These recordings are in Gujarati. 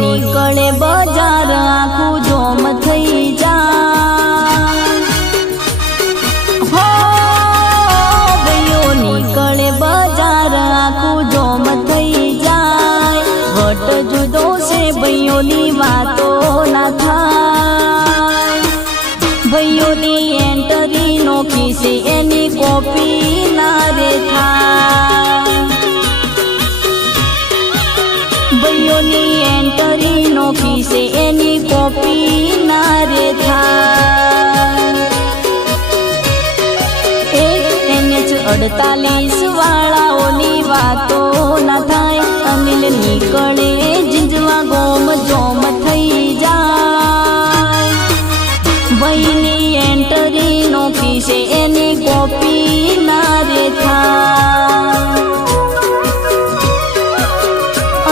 નીકળે બજાર આખું જોમ થઈ જાય હો ભાઈઓ નીકળે બજાર આખું જોમ થઈ જાય વટ જુદો છે ભાઈઓની વાતો ના થાય ભાઈઓની એન્ટરી નોખી છે એની કોપી ના રે થાય ભાઈઓની એન્ટરી નોખી છે એની કોપી ના રે થાય NH48 વાળાઓની વાતો ના થાય અનિલ નીકળે જીંજવા ગોમ જોમ થઈ જાય ભાઈની એન્ટરી નોખી છે એની કોપી ના રે થાય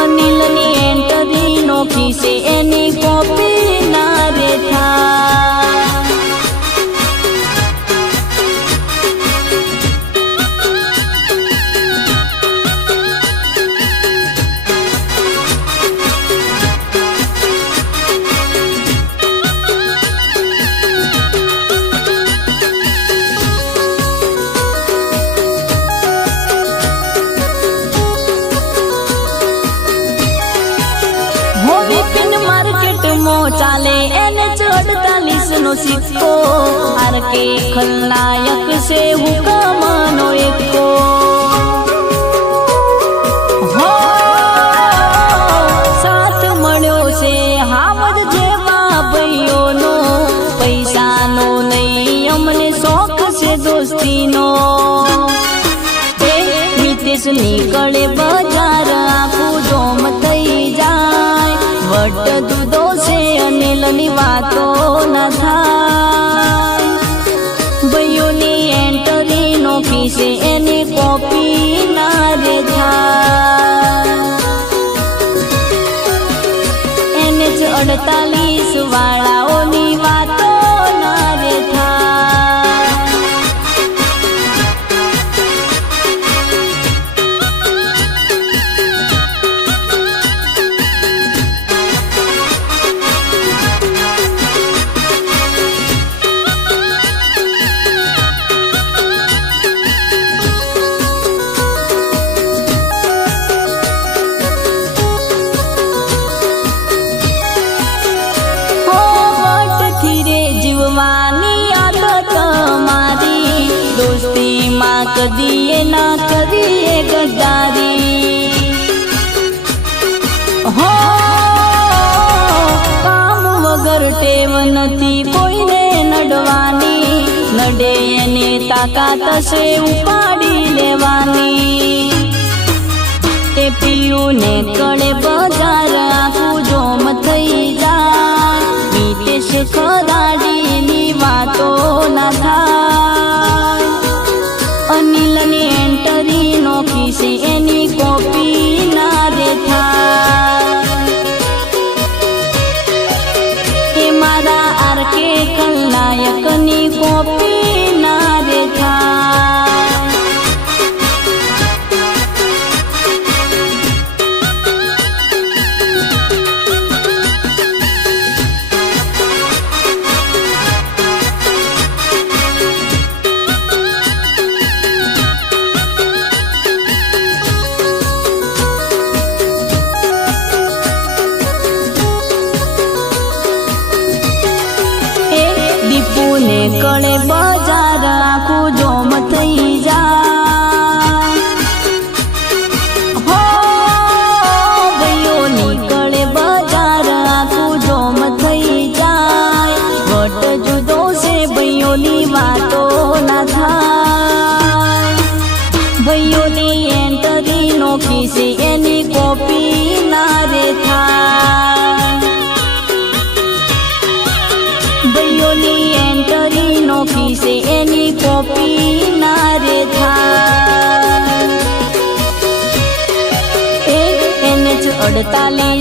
અનિલની એન્ટરી નોખી છે એની કોપી ના રે થાય ચાલે NH48 નો સિક્કો આરકે ખલનાયક છે હુકમનો એકો હો સાથ મળ્યો છે હાવજ જેવા ભાઈઓનો પૈસાનો નહીં અમને શોખ છે દોસ્તીનો મિતેશ નીકળે બજાર આખું જોમ થઈ જાય વટ દૂધો છે અનિલની વાતો ના થાય ભાઈઓની એન્ટરી નોખી છે એની કોપી ના રે થાય NH48 વાળાઓની વાતો ના રે થાય દોસ્તીમાં કદીએ ના કરીએ ગદ્દારી હો કામ વગર ટેવ નથી કોઈને નડવાની નડે એને તાકાત છે ઉપાડી લેવાની એ પીયું ને કળે બજાર આખું જોમ થઈ જાય મિતેશ ખરાડીની વાતો ના થાય અનિલની એન્ટરી નોખી છે એની કોપી ના રે થાય એ મારા આરકે ખલનાયકની કોપી ના રે થાય દીપુને કળે બજાર આખું જોમ થઈ જાય હો ભાઈઓ નીકળે બજાર આખું જોમ થઈ જાય વટ જુદો છે ભાઈઓની વાતો ના થાય ભાઈઓની એન્ટરી નોખી છે એની કોપી ના રે થાય ભાઈઓની એન્ટરી નોખી છે એની કોપી ના રે થાય NH48